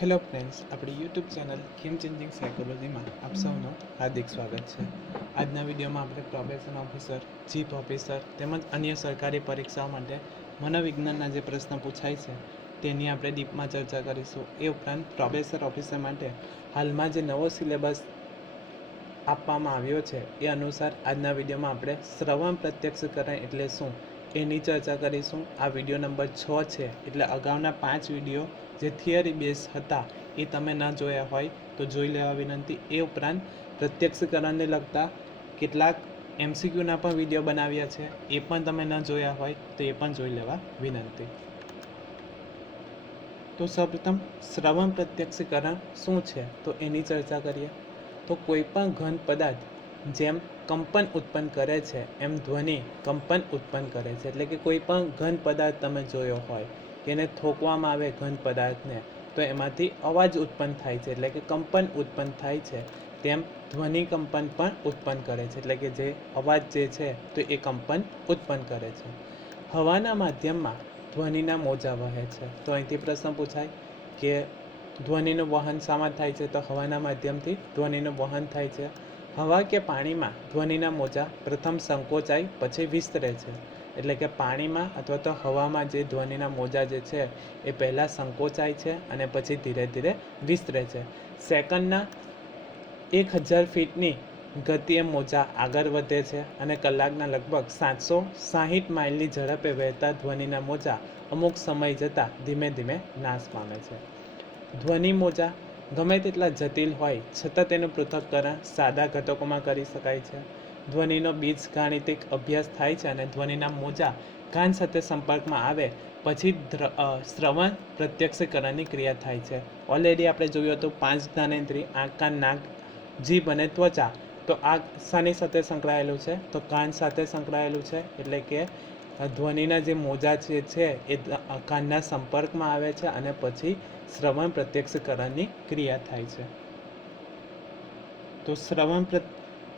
Hello friends, આપણી YouTube channel game changing સાયકોલોજીમાં આપ સૌનું હાર્દિક સ્વાગત છે. આજના વિડીયોમાં આપણે પ્રોબેશન ઓફિસર, ચીફ ઓફિસર તેમજ અન્ય સરકારી પરીક્ષાઓ માટે મનોવિજ્ઞાનના જે પ્રશ્ન પૂછાય છે તેની આપણે ડીપમાં ચર્ચા કરીશું. એ ઉપરાંત પ્રોબેશન ઓફિસર માટે હાલમાં જે નવો સિલેબસ આપવામાં આવ્યો છે એ અનુસાર આજના વિડીયોમાં આપણે શ્રવણ પ્રત્યક્ષકરણ એટલે શું એની ચર્ચા કરીશું. આ વિડીયો નંબર 6 છે, એટલે અગાઉના 5 વિડીયો જે થિયરી બેઝ હતા એ તમે ન જોયા હોય તો જોઈ લેવા વિનંતી. એ ઉપરાંત પ્રત્યક્ષકરણને લગતા કેટલાક MCQના પણ વિડીયો બનાવ્યા છે, એ પણ તમે ન જોયા હોય તો એ પણ જોઈ લેવા વિનંતી. તો સૌપ્રથમ શ્રવણ પ્રત્યક્ષકરણ શું છે તો એની ચર્ચા કરીએ. તો કોઈ પણ ઘન પદાર્થ જેમ કંપન ઉત્પન્ન કરે છે એમ ધ્વનિ કંપન ઉત્પન્ન કરે છે. એટલે કે કોઈ પણ ઘન પદાર્થ તમે જોયો હોય કે એને થોકવામાં આવે ઘન પદાર્થને તો એમાંથી અવાજ ઉત્પન્ન થાય છે, એટલે કે કંપન ઉત્પન્ન થાય છે. તેમ ધ્વનિ કંપન પણ ઉત્પન્ન કરે છે, એટલે કે જે અવાજ જે છે તો એ કંપન ઉત્પન્ન કરે છે. હવાના માધ્યમમાં ધ્વનિના મોજા વહે છે. તો અહીંથી પ્રશ્ન પૂછાય કે ધ્વનિનું વહન શામાં થાય છે? તો હવાના માધ્યમથી ધ્વનિનું વહન થાય છે. હવા કે પાણીમાં ધ્વનિના મોજા પ્રથમ સંકોચાય પછી વિસ્તરે છે. એટલે કે પાણીમાં અથવા તો હવામાં જે ધ્વનિના મોજા જે છે એ પહેલાં સંકોચાય છે અને પછી ધીરે ધીરે વિસ્તરે છે. સેકન્ડના 1000 ફીટની ગતિએ મોજા આગળ વધે છે અને કલાકના લગભગ 760 માઇલની ઝડપે વહેતા ધ્વનિના મોજા અમુક સમય જતાં ધીમે ધીમે નાશ પામે છે. ધ્વનિ મોજા ગમે તેટલા જટિલ હોય છતાં તેનું પૃથ્થકરણ સાદા ઘટકોમાં કરી શકાય છે. ધ્વનિનો બીજગાણિતિક અભ્યાસ થાય છે અને ધ્વનિના મોજા કાન સાથે સંપર્કમાં આવે પછી શ્રવણ પ્રત્યક્ષકરણની ક્રિયા થાય છે. ઓલરેડી આપણે જોયું હતું 5 જ્ઞાનેન્દ્રિય આંખ, કાન, નાક, જીભ અને ત્વચા. તો આ શાની સાથે સંકળાયેલું છે? તો કાન સાથે સંકળાયેલું છે. એટલે કે ધ્વનિના જે મોજા છે એ કાનના સંપર્કમાં આવે છે અને પછી શ્રવણ પ્રત્યક્ષકરણની ક્રિયા થાય છે. તો શ્રવણ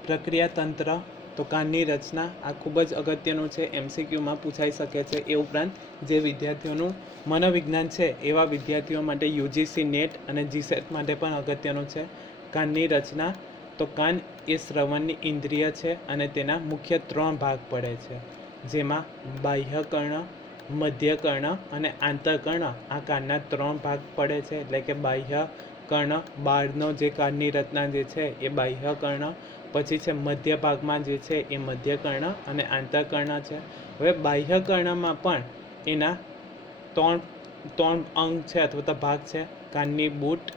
પ્રક્રિયા તંત્ર, તો કાનની રચના, આ ખૂબ જ અગત્યનું છે, MCQમાં પૂછાઈ શકે છે. એ ઉપરાંત જે વિદ્યાર્થીઓનું મનોવિજ્ઞાન છે એવા વિદ્યાર્થીઓ માટે UGC નેટ અને GSET માટે પણ અગત્યનું છે. કાનની રચના, તો કાન એ શ્રવણની ઇન્દ્રિય છે અને તેના મુખ્ય 3 ભાગ પડે છે, જેમાં બાહ્યકર્ણ, મધ્યકર્ણ અને આંતરકર્ણ. આ કાનના 3 ભાગ પડે છે. એટલે કે બાહ્યકર્ણ, બહારનો જે કાનની રચના જે છે એ બાહ્યકર્ણ, પછી છે મધ્ય ભાગમાં જે છે એ મધ્યકર્ણ અને આંતરકર્ણ છે. હવે બાહ્યકર્ણમાં પણ એના ત્રણ અંગ છે અથવા તો ભાગ છે: કાનની બૂટ,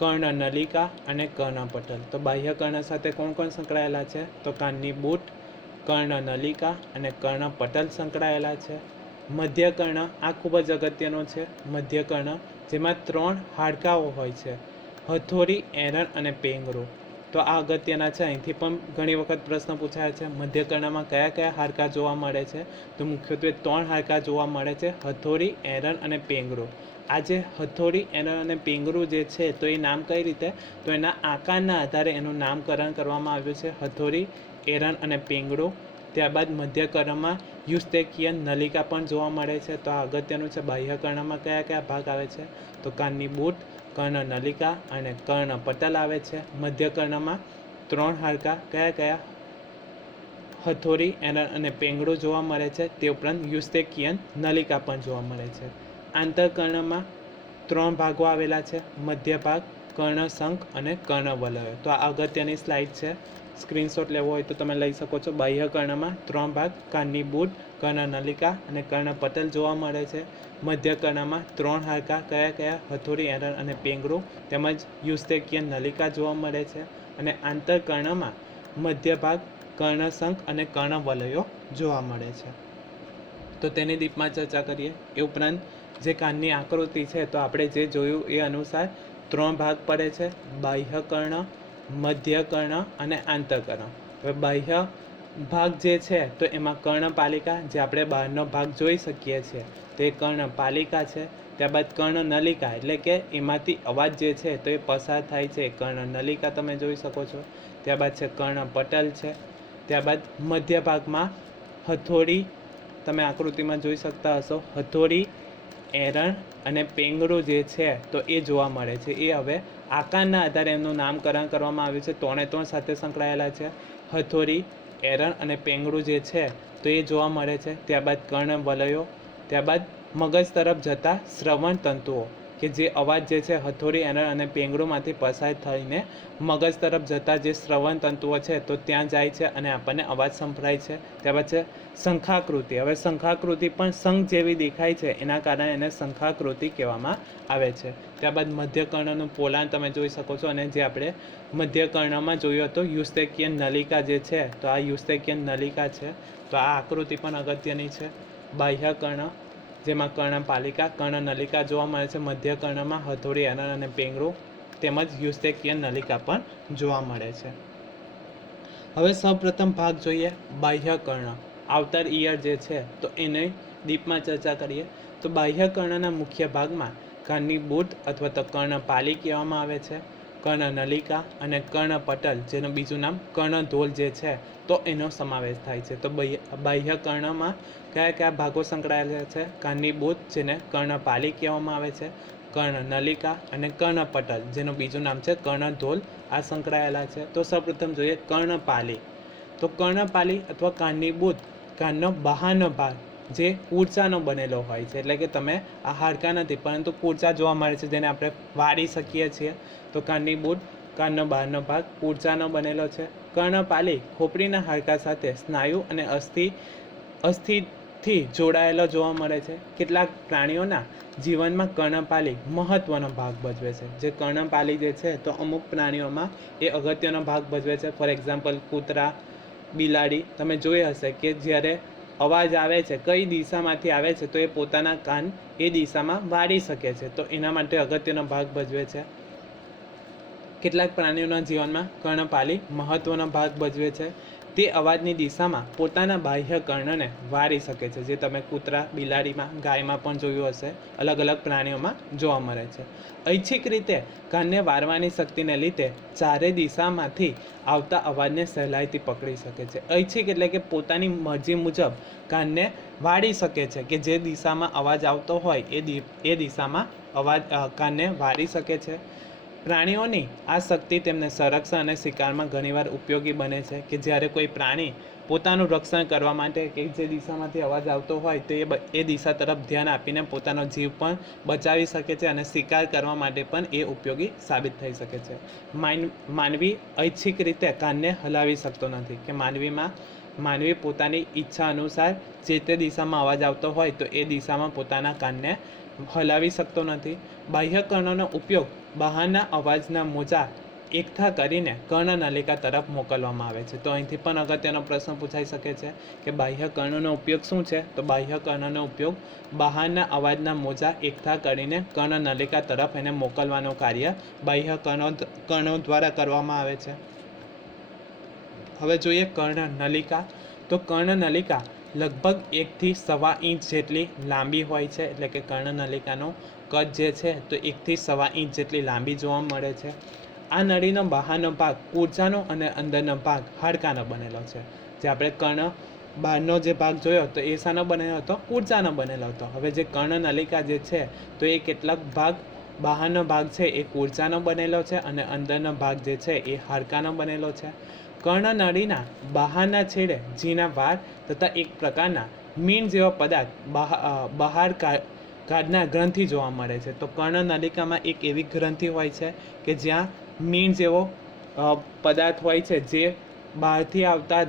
કર્ણનલિકા અને કર્ણપટલ. તો બાહ્યકર્ણ સાથે કોણ કોણ સંકળાયેલા છે? તો કાનની બૂટ, કર્ણનલિકા અને કર્ણપટલ સંકળાયેલા છે. મધ્યકર્ણ, આ ખૂબ જ અગત્યનો છે. મધ્યકર્ણ જેમાં 3 હાડકાઓ હોય છે: હથોડી, એરણ અને પેંગરો. તો આ અગત્યના છે. અહીંથી પણ ઘણી વખત પ્રશ્ન પૂછાય છે મધ્યકર્ણમાં કયા કયા હાડકાં જોવા મળે છે? તો મુખ્યત્વે 3 હાડકાં જોવા મળે છે: હથોડી, એરણ અને પેંગરો. આ જે હથોડી, એરણ અને પેંગરું જે છે તો એ નામ કઈ રીતે? તો એના આકારના આધારે એનું નામકરણ કરવામાં આવ્યું છે: હથોડી, એરણ અને પેંગરો. ત્યારબાદ મધ્યકર્ણમાં યુસ્ટેકિયન નલિકા પણ જોવા મળે છે. તો આ અગત્યનું છે. બાહ્યકર્ણમાં કયા કયા ભાગ આવે છે? તો કાનની બૂટ, કર્ણનલિકા અને કર્ણપટલ આવે છે. મધ્યકર્ણમાં 3 હાડકાં કયા કયા? હથોડી, એરણ અને પેંગડો જોવા મળે છે. તે ઉપરાંત યુસ્ટેકિયન નલિકા પણ જોવા મળે છે. આંતરકર્ણમાં 3 ભાગો આવેલા છે: મધ્ય ભાગ, કર્ણશંખ અને કર્ણવલય. તો આ અગત્યની સ્લાઇડ છે, સ્ક્રીનશોટ લેવો હોય તો તમે લઈ શકો છો. બાહ્યકર્ણમાં 3 ભાગ: કાનની બૂટ, કર્ણનલિકા અને કર્ણપટલ જોવા મળે છે. મધ્યકર્ણમાં 3 હાડકાં કયા કયા? હથોડી, એરણ અને પેંગરો તેમજ યુસ્ટેકિયન નલિકા જોવા મળે છે. અને આંતરકર્ણમાં મધ્ય ભાગ, કર્ણશંખ અને કર્ણવલયો જોવા મળે છે. તો તેની ડીપમાં ચર્ચા કરીએ. એ ઉપરાંત જે કાનની આકૃતિ છે તો આપણે જે જોયું એ અનુસાર 3 ભાગ પડે છે: બાહ્યકર્ણ, મધ્યકર્ણ અને આંતરકર્ણ. હવે બાહ્ય ભાગ જે છે તો એમાં કર્ણપાલિકા, જે આપણે બહારનો ભાગ જોઈ શકીએ છીએ તો એ કર્ણપાલિકા છે. ત્યારબાદ કર્ણનલિકા, એટલે કે એમાંથી અવાજ જે છે તો એ પસાર થાય છે, કર્ણનલિકા તમે જોઈ શકો છો. ત્યારબાદ છે કર્ણપટલ છે. ત્યારબાદ મધ્ય ભાગમાં હથોડી, તમે આકૃતિમાં જોઈ શકતા હશો, હથોડી, એરણ અને પેંગડું જે છે તો એ જોવા મળે છે. એ હવે આકારના આધારે એમનું નામકરણ કરવામાં આવ્યું છે. ત્રણે ત્રણ સાથે સંકળાયેલા છે. હથોરી, એરણ અને પેંગડું જે છે તો એ જોવા મળે છે. ત્યારબાદ કર્ણવલયો, ત્યારબાદ મગજ તરફ જતા શ્રવણ તંતુઓ કે જે અવાજ જે છે હથોરી, એરણ અને પેંગડુંમાંથી પસાર થઈને મગજ તરફ જતા જે શ્રવણ તંતુઓ છે તો ત્યાં જાય છે અને આપણને અવાજ સંભળાય છે. ત્યારબાદ છે શંખાકૃતિ. હવે શંખાકૃતિ પણ શંખ જેવી દેખાય છે, એના કારણે એને શંખાકૃતિ કહેવામાં આવે છે. ત્યારબાદ મધ્યકર્ણનું પોલાણ તમે જોઈ શકો છો, અને જે આપણે મધ્યકર્ણમાં જોયું હતું યુસ્તેકિયન નલિકા જે છે તો આ યુસ્તેકિયન નલિકા છે. તો આ આકૃતિ પણ અગત્યની છે. બાહ્યકર્ણ જેમાં કર્ણપાલિકા, કર્ણનલિકા જોવા મળે છે. મધ્યકર્ણમાં હથોડી, એરણ અને પેંગડું તેમજ યુસ્તેકિયન નલિકા પણ જોવા મળે છે. હવે સૌપ્રથમ ભાગ જોઈએ બાહ્યકર્ણ, આઉટર ઇયર જે છે તો એની ડીપમાં ચર્ચા કરીએ. તો બાહ્યકર્ણના મુખ્ય ભાગમાં કાનની બુટ અથવા તો કર્ણપાલી કહેવામાં આવે છે, કર્ણનલિકા અને કર્ણપટલ જેનું બીજું નામ કર્ણધોલ જે છે તો એનો સમાવેશ થાય છે. તો બાહ્યકર્ણમાં કયા કયા ભાગો સંકળાયેલા છે? કાનની બુટ જેને કર્ણપાલી કહેવામાં આવે છે, કર્ણનલિકા અને કર્ણપટલ જેનું બીજું નામ છે કર્ણધોલ, આ સંકળાયેલા છે. તો સૌપ્રથમ જોઈએ કર્ણપાલી. તો કર્ણપાલી અથવા કાનની બુટ કાનનો બહારનો ભાગ જે કૂર્ચાનો બનેલો હોય છે, એટલે કે તમે આ હાડકા નથી પરંતુ કૂર્ચા જોવા મળે છે જેને આપણે વાળી શકીએ છીએ. તો કાનની બુટ કાનનો બહારનો ભાગ કૂર્ચાનો બનેલો છે. કર્ણપાલી ખોપરીના હાડકા સાથે સ્નાયુ અને અસ્થિથી જોડાયેલો જોવા મળે છે. કેટલાક પ્રાણીઓના જીવનમાં કર્ણપાલી મહત્વનો ભાગ ભજવે છે. જે કર્ણપાલી જે છે તો અમુક પ્રાણીઓમાં એ અગત્યનો ભાગ ભજવે છે. ફોર એક્ઝામ્પલ કૂતરા, બિલાડી, તમે જોઈ હશે કે જ્યારે અવાજ આવે છે કઈ દિશામાંથી આવે છે તો એ પોતાના કાન એ દિશામાં વાળી શકે છે, તો એના માટે અગત્યનો ભાગ ભજવે છે. કેટલાક પ્રાણીઓના જીવનમાં કર્ણપાલી મહત્વનો ભાગ ભજવે છે. તે અવાજની દિશામાં પોતાના બાહ્ય કર્ણને વાળી શકે છે, જે તમે કૂતરા, બિલાડીમાં, ગાયમાં પણ જોયું હશે, અલગ અલગ પ્રાણીઓમાં જોવા મળે છે. ઐચ્છિક રીતે કાનને વારવાની શક્તિને લીધે ચારે દિશામાંથી આવતા અવાજને સહેલાઈથી પકડી શકે છે. ઐચ્છિક એટલે કે પોતાની મરજી મુજબ કાનને વાળી શકે છે, કે જે દિશામાં અવાજ આવતો હોય એ દિશામાં કાનને વાળી શકે છે. પ્રાણીઓની આ શક્તિ તેમને સંરક્ષણ અને શિકારમાં ઘણીવાર ઉપયોગી બને છે, કે જ્યારે કોઈ પ્રાણી પોતાનું રક્ષણ કરવા માટે કે જે દિશામાંથી અવાજ આવતો હોય તો એ દિશા તરફ ધ્યાન આપીને પોતાનો જીવ પણ બચાવી શકે છે અને શિકાર કરવા માટે પણ એ ઉપયોગી સાબિત થઈ શકે છે. માનવી ઐચ્છિક રીતે કાનને હલાવી શકતો નથી, કે માનવી પોતાની ઈચ્છા અનુસાર જે તે દિશામાં અવાજ આવતો હોય તો એ દિશામાં પોતાના કાનને હલાવી શકતો નથી. બાહ્યકર્ણનો ઉપયોગ બહારના અવાજના મોજા એકઠા કરીને કર્ણનલિકા તરફ મોકલવામાં આવે છે. તો અહીંથી પણ અગત્યનો પ્રશ્ન પૂછાઈ શકે છે કે બાહ્યકર્ણનો ઉપયોગ શું છે? તો બાહ્યકર્ણનો ઉપયોગ બહારના અવાજના મોજા એકઠા કરીને કર્ણનલિકા તરફ એને મોકલવાનું કાર્ય બાહ્યકર્ણો દ્વારા કરવામાં આવે છે. હવે જોઈએ કર્ણનલિકા. તો કર્ણનલિકા લગભગ 1 થી 1.25 ઇંચ જેટલી લાંબી હોય છે, એટલે કે કર્ણનલિકાનો કદ જે છે તો 1 થી 1.25 ઇંચ જેટલી લાંબી જોવા મળે છે. આ નળીનો બહારનો ભાગ કૂર્ચાનો અને અંદરનો ભાગ હાડકાનો બનેલો છે. જે આપણે બહારનો જે ભાગ જોયો તો એ શાનો બનેલો હતો? કૂર્ચાનો બનેલો હતો. હવે જે કર્ણનલિકા જે છે તો એ કેટલાક ભાગ બહારનો ભાગ છે એ કૂર્ચાનો બનેલો છે અને અંદરનો ભાગ જે છે એ હાડકાનો બનેલો છે. કર્ણનળીના બહારના છેડે ઝીણા વાળ તથા એક પ્રકારના મીણ જેવો પદાર્થ બહાર કાઢનાર ગ્રંથિ જોવા મળે છે. તો કર્ણનલિકામાં એક એવી ગ્રંથિ હોય છે કે જ્યાં મીણ જેવો પદાર્થ હોય છે, જે બહારથી આવતા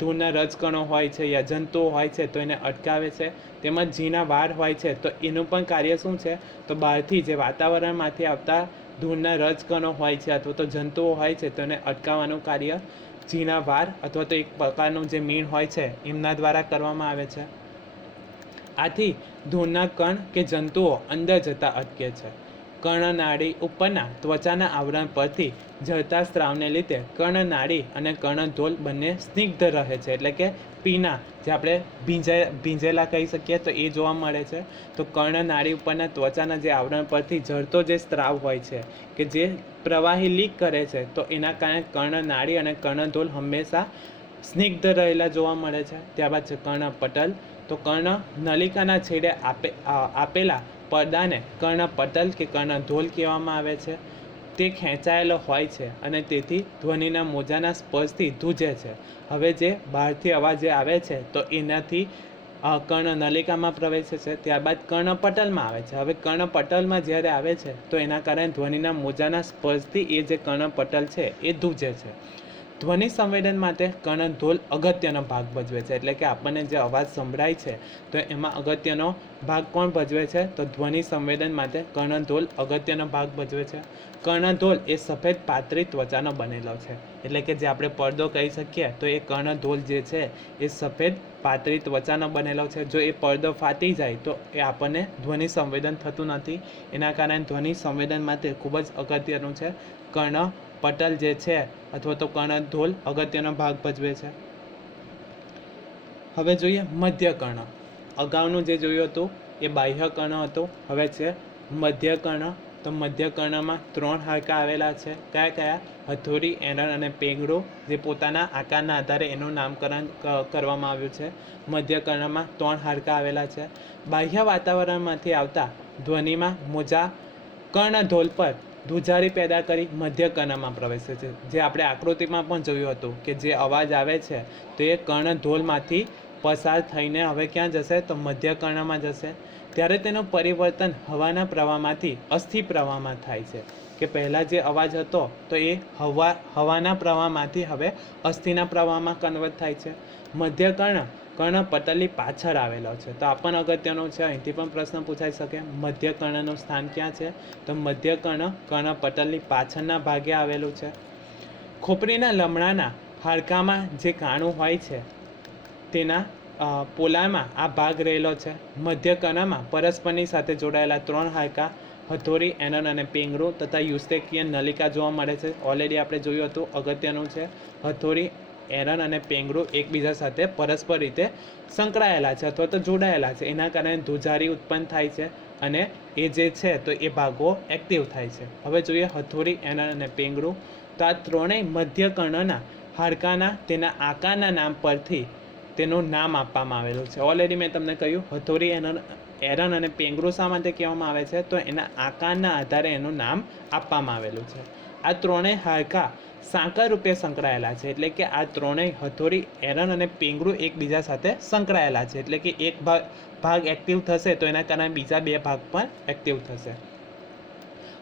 ધૂળના રજકણો હોય છે યા જંતુઓ હોય છે તો એને અટકાવે છે. તેમજ ઝીણા વાળ હોય છે તો એનું પણ કાર્ય શું છે? તો બહારથી જે વાતાવરણમાંથી આવતા ધૂળના રજકણો હોય છે અથવા તો જંતુઓ હોય છે તો એને અટકાવવાનું કાર્ય ઝીણા વાળ અથવા તો એક પ્રકારનું જે મીણ હોય છે એમના દ્વારા કરવામાં આવે છે. આથી ધૂળના કણ કે જંતુઓ અંદર જતા અટકે છે. કર્ણનાળી ઉપરના ત્વચાના આવરણ પરથી ઝરતા સ્ત્રાવને લીધે કર્ણનાળી અને કર્ણધોલ બંને સ્નિગ્ધ રહે છે, એટલે કે પીના જે આપણે ભીંજેલા કહી શકીએ તો એ જોવા મળે છે. તો કર્ણનાળી ઉપરના ત્વચાના જે આવરણ પરથી ઝરતો જે સ્ત્રાવ હોય છે કે જે પ્રવાહી લીક કરે છે, તો એના કારણે કર્ણનાળી અને કર્ણધોલ હંમેશા સ્નિગ્ધ રહેલા જોવા મળે છે. ત્યારબાદ છે કર્ણપટલ. તો કર્ણનલિકાના છેડે આપેલા પડદાને કર્ણપટલ કે કર્ણધોલ કહેવામાં આવે છે. તે ખેંચાયેલો હોય છે અને તેથી ધ્વનિના મોજાના સ્પર્શથી ધ્રુજે છે. હવે જે બહારથી અવાજ આવે છે તો એનાથી કર્ણનલિકામાં પ્રવેશે છે, ત્યારબાદ કર્ણપટલમાં આવે છે. હવે કર્ણપટલમાં જ્યારે આવે છે તો એના કારણે ધ્વનિના મોજાના સ્પર્શથી એ જે કર્ણપટલ છે એ ધ્રુજે છે. ધ્વનિ સંવેદન માટે કર્ણધોલ અગત્યનો ભાગ ભજવે છે. એટલે કે આપણને જે અવાજ સંભળાય છે તો એમાં અગત્યનો ભાગ કોણ ભજવે છે? તો ધ્વનિ સંવેદન માટે કર્ણધોલ અગત્યનો ભાગ ભજવે છે. કર્ણધોલ એ સફેદ પાતળી ત્વચાનો બનેલો છે. એટલે કે જે આપણે પડદો કહી શકીએ તો એ કર્ણધોલ જે છે એ સફેદ પાતળી ત્વચાનો બનેલો છે. જો એ પડદો ફાટી જાય તો એ આપણને ધ્વનિ સંવેદન થતું નથી. એના કારણે ધ્વનિ સંવેદન માટે ખૂબ જ અગત્યનું છે. કર્ણપટલ જે છે અથવા તો કર્ણધોલ અગત્યનો ભાગ ભજવે છે. હવે જોઈએ મધ્યકર્ણ. અગાઉનું જે જોયું હતું એ બાહ્યકર્ણ હતું. હવે છે મધ્યકર્ણ. તો મધ્યકર્ણમાં 3 હાડકાં આવેલા છે. કયા કયા? હથોડી, એરંડ અને પેંગડું, જે પોતાના આકારના આધારે એનું નામકરણ કરવામાં આવ્યું છે. મધ્યકર્ણમાં 3 હાડકાં આવેલા છે. બાહ્ય વાતાવરણમાંથી આવતા ધ્વનિમાં મોજા કર્ણધોલ પર ધ્રુજારી પેદા કરી મધ્યકર્ણમાં પ્રવેશે છે. જે આપણે આકૃતિમાં પણ જોયું હતું કે જે અવાજ આવે છે તો એ કર્ણધોલમાંથી પસાર થઈને હવે ક્યાં જશે? તો મધ્યકર્ણમાં જશે. ત્યારે તેનું પરિવર્તન હવાના પ્રવાહમાંથી અસ્થિ પ્રવાહમાં થાય છે. કે પહેલાં જે અવાજ હતો તો એ હવાના પ્રવાહમાંથી હવે અસ્થિના પ્રવાહમાં કન્વર્ટ થાય છે. મધ્યકર્ણ કર્ણપટલની પાછળ આવેલો છે. તો આ પણ અગત્યનું છે. અહીંથી પણ પ્રશ્ન પૂછાઈ શકે. મધ્યકર્ણનું સ્થાન ક્યાં છે? તો મધ્યકર્ણ કર્ણપટલની પાછળના ભાગે આવેલું છે. ખોપરીના લમણાના હાડકામાં જે કાણું હોય છે તેના પોલામાં આ ભાગ રહેલો છે. મધ્યકર્ણમાં પરસ્પરની સાથે જોડાયેલા 3 હાડકાં હથોડી, એરંડ અને પેંગડું તથા યુસ્ટેકિયન નલિકા જોવા મળે છે. ઓલરેડી આપણે જોયું હતું, અગત્યનું છે. હથોડી, એરંડ અને પેંગડું એકબીજા સાથે પરસ્પર રીતે સંકળાયેલા છે અથવા તો જોડાયેલા છે. એના કારણે ધ્રુજારી ઉત્પન્ન થાય છે અને એ જે છે તો એ ભાગો એક્ટિવ થાય છે. હવે જોઈએ હથોડી, એરંડ અને પેંગડું. તો આ ત્રણેય મધ્યકર્ણના હાડકાના તેના આકારના નામ પરથી તેનું નામ આપવામાં આવેલું છે. ઓલરેડી મેં તમને કહ્યું, હથોડી, એરંડ અને પેંગડું શા માટે કહેવામાં આવે છે? તો એના આકારના આધારે એનું નામ આપવામાં આવેલું છે. આ ત્રણેય હાડકાં સાંકળ રૂપે સંકળાયેલા છે. એટલે કે આ ત્રણેય હથોડી, એરંડ અને પેંગડું એકબીજા સાથે સંકળાયેલા છે. એટલે કે એક ભાગ એક્ટિવ થશે તો એના કારણે બીજા 2 ભાગ પણ એક્ટિવ થશે.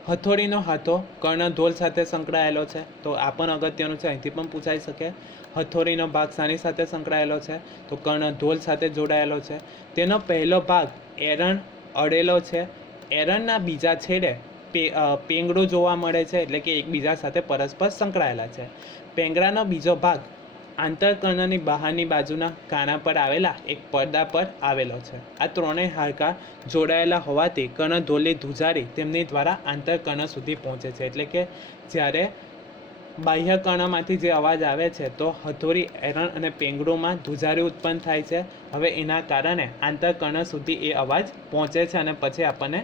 હથોડીનો હાથો કર્ણધોલ સાથે સંકળાયેલો છે. તો આ પણ અગત્યનું છે. અહીંથી પણ પૂછાઈ શકે. હથોડીનો ભાગ શાની સાથે સંકળાયેલો છે? તો કર્ણધોલ સાથે જોડાયેલો છે. તેનો પહેલો ભાગ એરંડ અડેલો છે. એરંડના બીજા છેડે પેંગડું જોવા મળે છે. એટલે કે એકબીજા સાથે પરસ્પર સંકળાયેલા છે. પેંગડાનો બીજો ભાગ આંતરકર્ણની બહારની બાજુના કાણા પર આવેલા એક પડદા પર આવેલો છે. આ ત્રણેય હાડકાં જોડાયેલા હોવાથી કર્ણધોલની ધ્રુજારી તેમની દ્વારા આંતરકર્ણ સુધી પહોંચે છે. એટલે કે જ્યારે બાહ્યકર્ણમાંથી જે અવાજ આવે છે તો હથોડી, એરંડ અને પેંગડુંમાં ધ્રુજારી ઉત્પન્ન થાય છે. હવે એના કારણે આંતરકર્ણ સુધી એ અવાજ પહોંચે છે અને પછી આપણને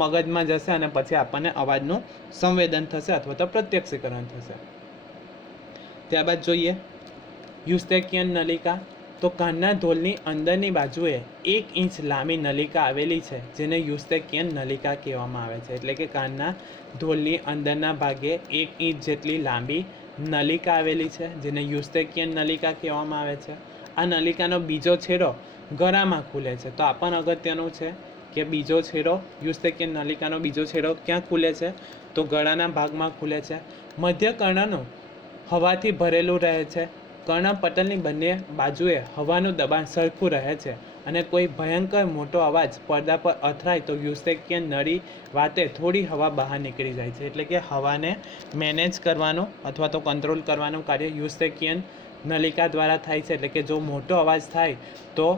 મગજમાં જશે અને પછી આપણને અવાજનું સંવેદન થશે અથવા તો પ્રત્યક્ષીકરણ થશે. ત્યારબાદ જોઈએ યુસ્ટેકિયન નલિકા. તો કાનના ઢોલની અંદરની બાજુએ 1 ઇંચ લાંબી નલિકા આવેલી છે, જેને યુસ્ટેકિયન નલિકા કહેવામાં આવે છે. એટલે કે કાનના ઢોલની અંદરના ભાગે 1 ઇંચ જેટલી લાંબી નલિકા આવેલી છે, જેને યુસ્ટેકિયન નલિકા કહેવામાં આવે છે. આ નલિકાનો બીજો છેડો ગળામાં ખુલે છે. તો આ પણ અગત્યનું છે કે બીજો છેડો યુસ્ટેકિયન નલિકાનો બીજો છેડો ક્યાં ખુલે છે? તો ગળાના ભાગમાં ખુલે છે. મધ્યકર્ણનું હવાથી ભરેલું રહે છે. કર્ણપટલની બંને બાજુએ હવાનું દબાણ સરખું રહે છે અને કોઈ ભયંકર મોટો અવાજ પડદા પર અથડાય તો યુસ્ટેકિયન નળી વાતે થોડી હવા બહાર નીકળી જાય છે. એટલે કે હવાને મેનેજ કરવાનું અથવા તો કંટ્રોલ કરવાનું કાર્ય યુસ્ટેકિયન નલિકા દ્વારા થાય છે. એટલે કે જો મોટો અવાજ થાય તો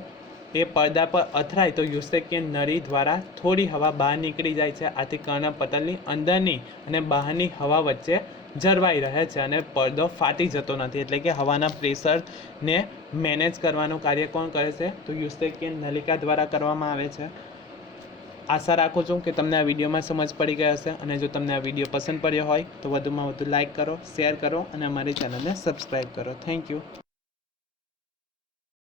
એ પડદા પર અથડાય તો યુસ્ટેકિયન નળી દ્વારા થોડી હવા બહાર નીકળી જાય છે. આથી કર્ણપટલની અંદરની અને બહારની હવા વચ્ચે જળવાઈ રહે છે અને પડદો ફાટી જતો નથી. એટલે કે હવાના પ્રેશરને મેનેજ કરવાનું કાર્ય કોણ કરે છે? તો યુસ્ટેકિયન નલિકા દ્વારા કરવામાં આવે છે. આશા રાખું છું કે તમને આ વિડીયોમાં સમજ પડી ગઈ હશે અને જો તમને આ વિડીયો પસંદ પડ્યો હોય તો વધુમાં વધુ લાઇક કરો, શેર કરો અને અમારી ચેનલને સબસ્ક્રાઈબ કરો. Thank you.